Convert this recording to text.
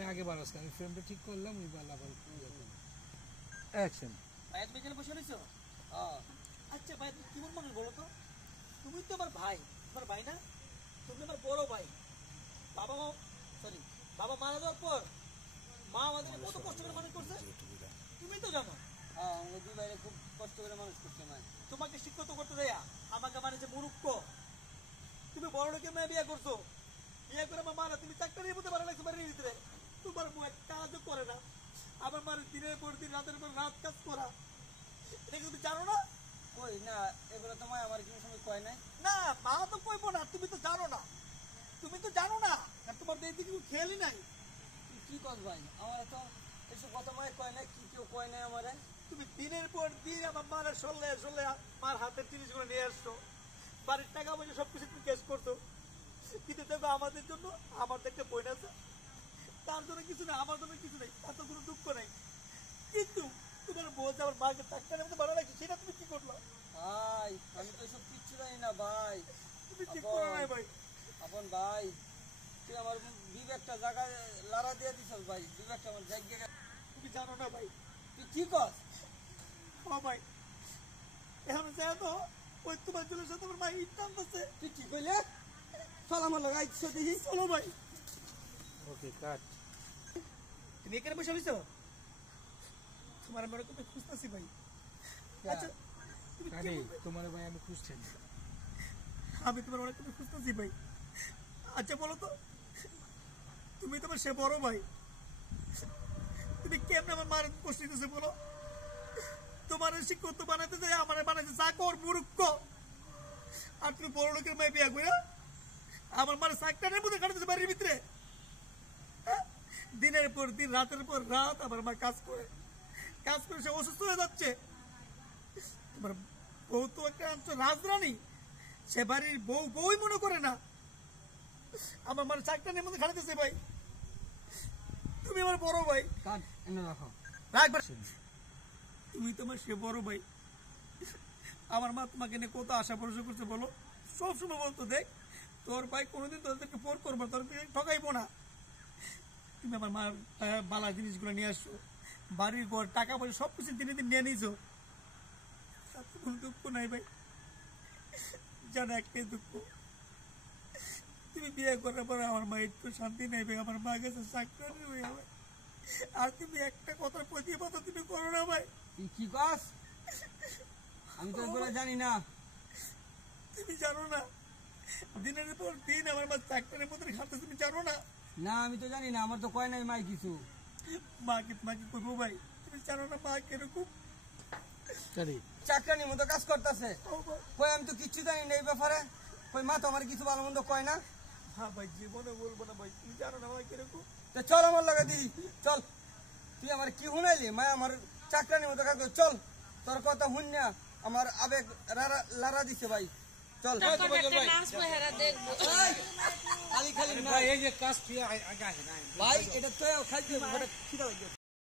মানে আগে বারস আমি ফ্রেমটা ঠিক করলাম ওই বালা আবার অ্যাকশন ভাই তুমি এখানে বসে রইছো আচ্ছা ভাই তুমি কেমন মানুষ বলো তো তুমি তো আমার ভাই তোমার ভাই না তুমি আমার বড় ভাই বাবা মারা যাওয়ার পর মা আমাদের কত কষ্ট করে মানুষ করছে তুমি তো জানো আমাদের দুই ভাইরে খুব কষ্ট করে মানুষ করছে মা তোমাকে শিক্ষিত করতে দেয়া আমাকে মানে যে মূর্খ তুমি বড় লোকের মেয়ে বিয়ে করছো বিয়ে করে আমার মারা তুমি চাকরি নিয়ে বলতে পারো না তোমার ভিতরে তোমার বউ এক কাজও করে না আমার মার দিনের পর দিন রাতের পর রাত কাজ করা এটা কি তুমি জানো না কই না এগুলো তো মা আমার কোনো সময় কয় নাই না মা তো কইবো না তুমি তো জানো না আর তোমার দেখতে কিছু খেয়ালই নাই কি কস ভাই আমার তো এসব কথা মায় কয় না কি কেউ কয় নাই আমারে তুমি দিনের পর দিন আমার মারা সরলে মার হাতের জিনিসগুলো নিয়ে আসছো বাড়ির টাকা পয়সা সবকিছু তুমি ক্যাশ করতো কিন্তু দেখো আমাদের জন্য আমাদের একটা বই আছে তার জন্য কিছু নেই আমার জন্য কিছু নেই এত কোনো দুঃখ নেই কিন্তু তোমার বলছে আমার মাকে ডাক্তারের মধ্যে ভালো লাগছে সেটা তুমি কি করলো ভাই আমি তো এসব কিচ্ছু জানি না ভাই তুমি ঠিক করো নাই ভাই আপন ভাই তুই আমার বিবেকটা জায়গায় লাড়া দিয়ে দিছস ভাই বিবেকটা আমার জায়গা তুমি জানো না ভাই তুই কি কস ভাই এখন যায় তো ওই তোমার জন্য সাথে আমার মা ইট টানতেছে তুই কি কইলে চল আমার লগে আইছ দেখি চলো ভাই ওকে কাট তুমি এখানে বসে রইছো তোমার আমার কত খুঁজতেছি ভাই আচ্ছা তুমি কি আরে বলবে? তোমার ভাই আমি খুঁজছি আমি তোমার অনেক কিছু খুঁজতেছি ভাই আচ্ছা বলো তো তুমি তোমার সে বড় ভাই তুমি কেমন আমার মার কষ্ট দিতেছে বলো তোমার শিক্ষক তো বানাইতে যায় আমার বানাইতে চাকর মূর্খ আর তুমি বড় লোকের মেয়ে বিয়া কইরা আমার মার চাকটানের মধ্যে কাটতেছে বাড়ির ভিতরে দিনের পর দিন রাতের পর রাত আমার মা কাজ করে সে অসুস্থ হয়ে যাচ্ছে তোমার বউ তো একটা রাজরানী সে বাড়ির বউই মনে করে না আমার মানে চাকটানের মধ্যে খাটাতেছে ভাই তুমি আমার বড় ভাই কাট এনে রাখো রাখবার তুমি তোমার সে বড় ভাই আমার মা তোমাকে নিয়ে কত আশা ভরসা করছে বলো সবসময় বলতো দেখ তোর ভাই কোনোদিন তোদেরকে পর করবো তোর ঠকাইবো না তুমি আমার মার বালা জিনিসগুলো নিয়ে আসছো বাড়ির ঘর টাকা পয়সা সবকিছু দিনে দিন নিয়ে নিয়েছো কোনো দুঃখ নাই ভাই জানো একটাই দুঃখ তুমি বিয়ে করার পর আমার মা একটু শান্তি নেই ভাই আমার মা গেছে চাকরি হয়ে যাবে আর তুমি একটা কথার প্রতিবাদ তুমি করো না ভাই তুই কি কস আমি তো এগুলো জানি না তুমি জানো না দিনের পর দিন আমার মা চাকরির মধ্যে খাতে তুমি জানো না না আমি তো জানি না আমার তো কয় নাই মাই কিছু মাকে করবো ভাই তুমি জানো না মা কিরকম চাকরানির মতো কাজ করতেছে কই আমি তো কিচ্ছু জানি না এই ব্যাপারে কই মা তো আমার কিছু ভালো মন্দ কয় না হ্যাঁ ভাই জীবনে বলবো না ভাই তুমি জানো না মা কিরকম তো চল আমার লগে দি চল তুই আমার কি শুনাইলি মা আমার চাকরানির মতো কাজ করে। চল তোর কথা শুন না আমার আবেগ লারা দিছে ভাই চল খালি খালি এই যে কাজ তুই আগে আসে না ভাই এটা তো খাইতে